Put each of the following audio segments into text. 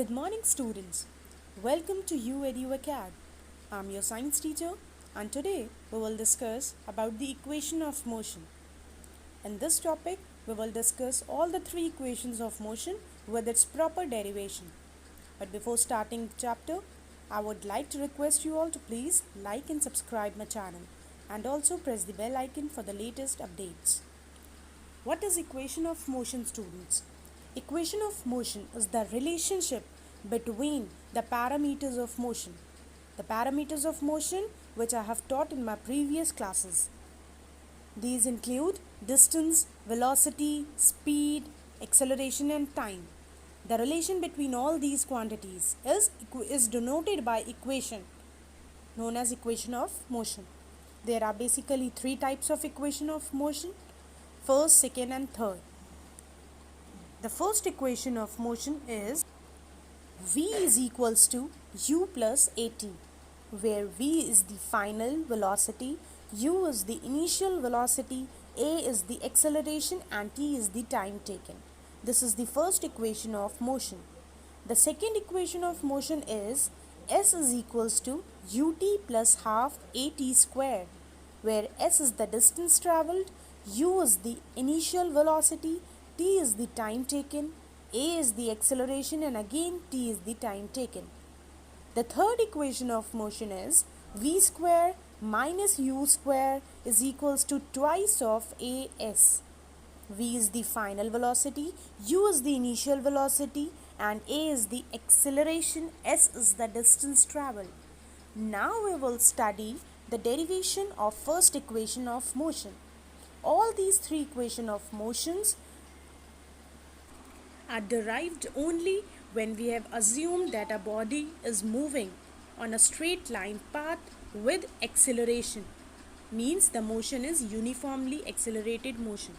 Good morning, students. Welcome to UEdu Acad. I'm your science teacher, and today we will discuss about the equation of motion. In this topic, we will discuss all the three equations of motion with its proper derivation. But before starting the chapter, I would like to request you all to please like and subscribe my channel and also press the bell icon for the latest updates. What is equation of motion, students? Equation of motion is the relationship between the parameters of motion. The parameters of motion which I have taught in my previous classes. These include distance, velocity, speed, acceleration and time. The relation between all these quantities is denoted by equation known as equation of motion. There are basically three types of equation of motion: first, second and third. The first equation of motion is v is equals to u plus at, where v is the final velocity, u is the initial velocity, a is the acceleration and t is the time taken. This is the first equation of motion. The second equation of motion is s is equals to ut plus half at square, where s is the distance travelled, u is the initial velocity, t is the time taken, a is the acceleration and again t is the time taken. The third equation of motion is v square minus u square is equals to twice of as. V is the final velocity, u is the initial velocity and a is the acceleration, s is the distance travelled. Now we will study the derivation of first equation of motion. All these three equations of motions are derived only when we have assumed that a body is moving on a straight line path with acceleration. Means the motion is uniformly accelerated motion.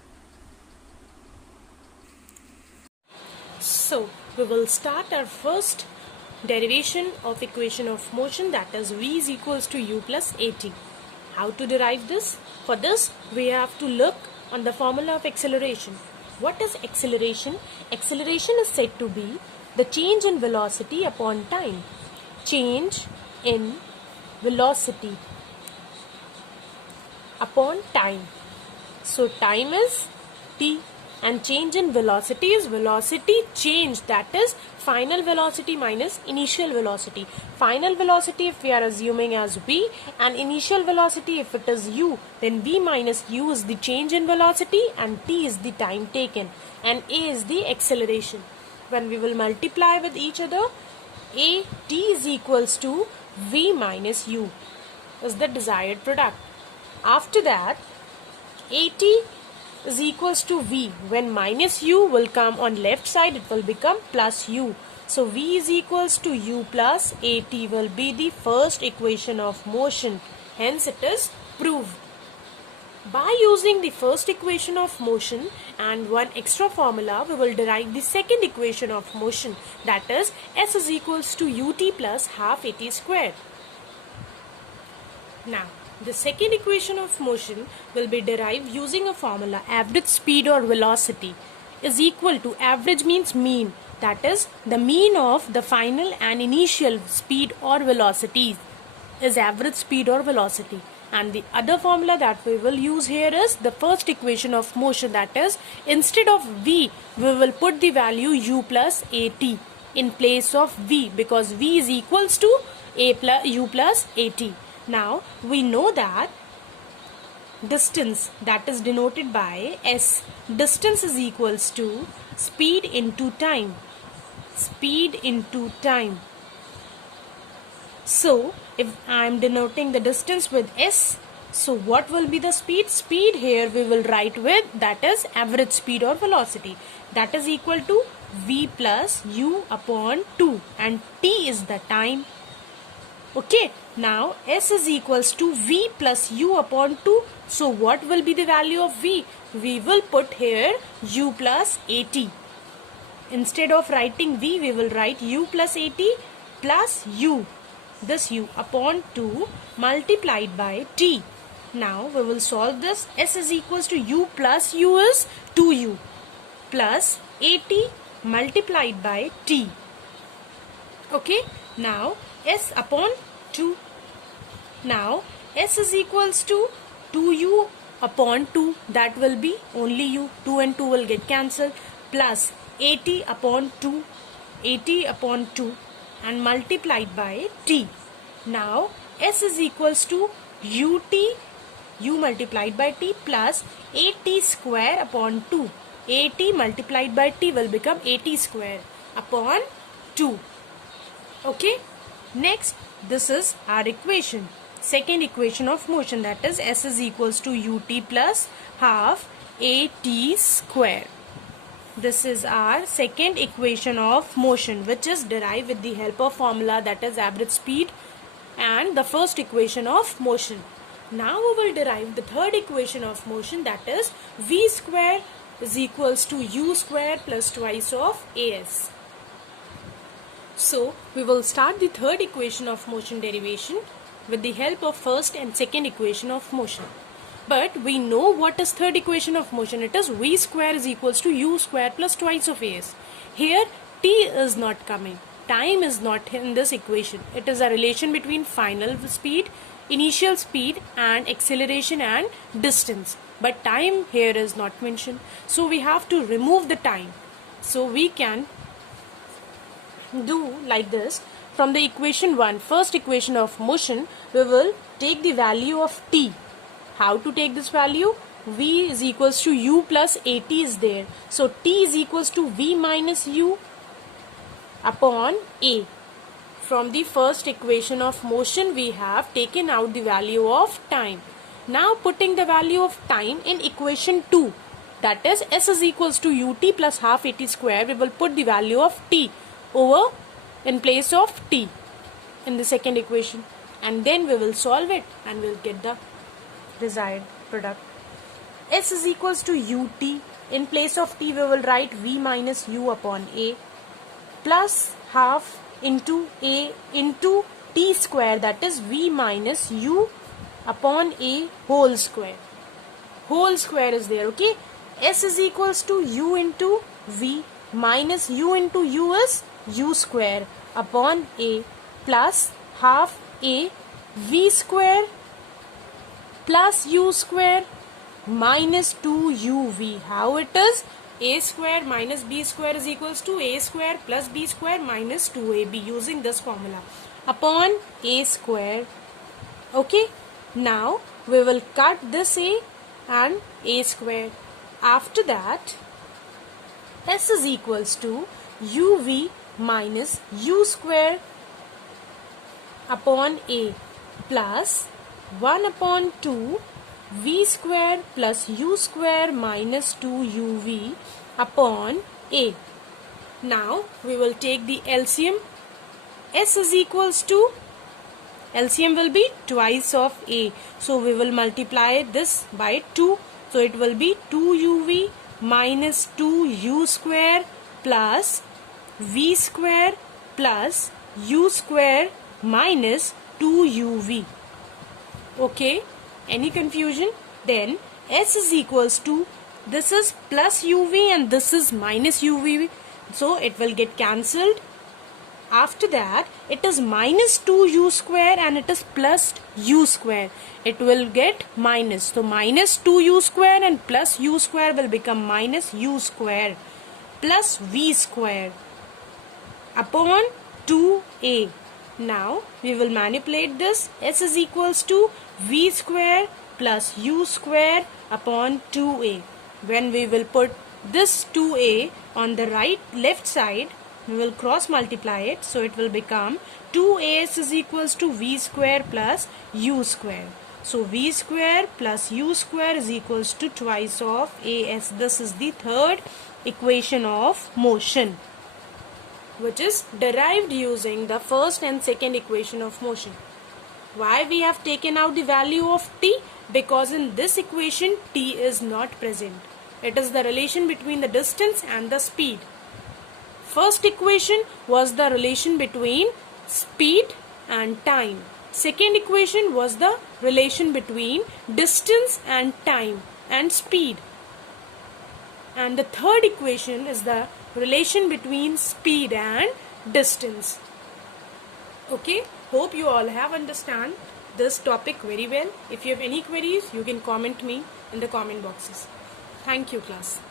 So we will start our first derivation of equation of motion, that is v is equals to u plus at. How to derive this? For this we have to look on the formula of acceleration. What is acceleration? Acceleration is said to be the change in velocity upon time. Change in velocity upon time. So time is t and change in velocity is velocity change, that is final velocity minus initial velocity. Final velocity if we are assuming as v and initial velocity if it is u, then v minus u is the change in velocity and t is the time taken and a is the acceleration. When we will multiply with each other, a t is equals to v minus u is the desired product. After that, at is equals to v. When minus u will come on left side, it will become plus u. So v is equals to u plus at will be the first equation of motion. Hence it is proved. By using the first equation of motion and one extra formula, we will derive the second equation of motion, that is s is equals to ut plus half at square. Now the second equation of motion will be derived using a formula: average speed or velocity is equal to, average means mean, that is the mean of the final and initial speed or velocity is average speed or velocity. And the other formula that we will use here is the first equation of motion, that is instead of v we will put the value u plus at in place of v, because v is equals to u plus at. Now we know that distance, that is denoted by s, distance is equals to speed into time, speed into time. So if I am denoting the distance with s, so what will be the speed? Speed here we will write with, that is average speed or velocity, that is equal to v plus u upon 2 and t is the time. Okay, now s is equals to v plus u upon 2. So what will be the value of v? We will put here u plus at. Instead of writing v, we will write u plus at plus u. This u upon 2 multiplied by t. Now we will solve this. S is equals to u plus u is 2u plus at multiplied by t. Okay, now s upon 2. Now s is equals to 2u upon 2, that will be only u, 2 and 2 will get cancelled, plus 80 upon 2, 80 upon 2 and multiplied by t. Now s is equals to ut, u multiplied by t, plus 80 square upon 2. 80 multiplied by t will become 80 square upon 2. Okay, next this is our equation, second equation of motion, that is s is equals to ut plus half at square. This is our second equation of motion, which is derived with the help of formula, that is average speed, and the first equation of motion. Now we will derive the third equation of motion, that is v square is equals to u square plus twice of as. So we will start the third equation of motion derivation with the help of first and second equation of motion. But we know what is third equation of motion. It is v square is equals to u square plus twice of as. Here t is not coming. Time is not in this equation. It is a relation between final speed, initial speed and acceleration and distance. But time here is not mentioned. So we have to remove the time. So we can do like this. From the equation 1, first equation of motion, we will take the value of t. How to take this value? V is equals to u plus at is there. So t is equals to v minus u upon a. From the first equation of motion, we have taken out the value of time. Now putting the value of time in equation 2, that is s is equals to ut plus half at square, we will put the value of t over in place of t in the second equation, and then we will solve it and we'll get the desired product. S is equals to ut, in place of t we will write v minus u upon a plus half into a into t square, that is v minus u upon a whole square. Whole square is there. Okay, s is equals to u into v minus u into u is u square upon a plus half a v square plus u square minus 2uv. How it is? A square minus b square is equals to a square plus b square minus 2ab, using this formula, upon a square. Okay, now we will cut this a and a square. After that, s is equals to uv minus u square upon a plus 1 upon 2 v square plus u square minus 2uv upon a. Now we will take the LCM. S is equals to, LCM will be twice of a, so we will multiply this by 2, so it will be 2uv minus 2u square plus v square plus u square minus 2uv. Okay, any confusion? Then s is equals to, this is plus uv and this is minus uv, so it will get cancelled. After that, it is minus 2u square and it is plus u square. It will get minus. So minus 2u square and plus u square will become minus u square plus v square upon 2a. Now we will manipulate this. S is equals to v square plus u square upon 2a. When we will put this 2a on the left side, we will cross multiply it, so it will become 2as is equals to v square plus u square. So v square plus u square is equals to twice of as. This is the third equation of motion, which is derived using the first and second equation of motion. Why we have taken out the value of t? Because in this equation t is not present. It is the relation between the distance and the speed. First equation was the relation between speed and time. Second equation was the relation between distance and time and speed. And the third equation is the relation between speed and distance. Okay, hope you all have understand this topic very well. If you have any queries, you can comment me in the comment boxes. Thank you, class.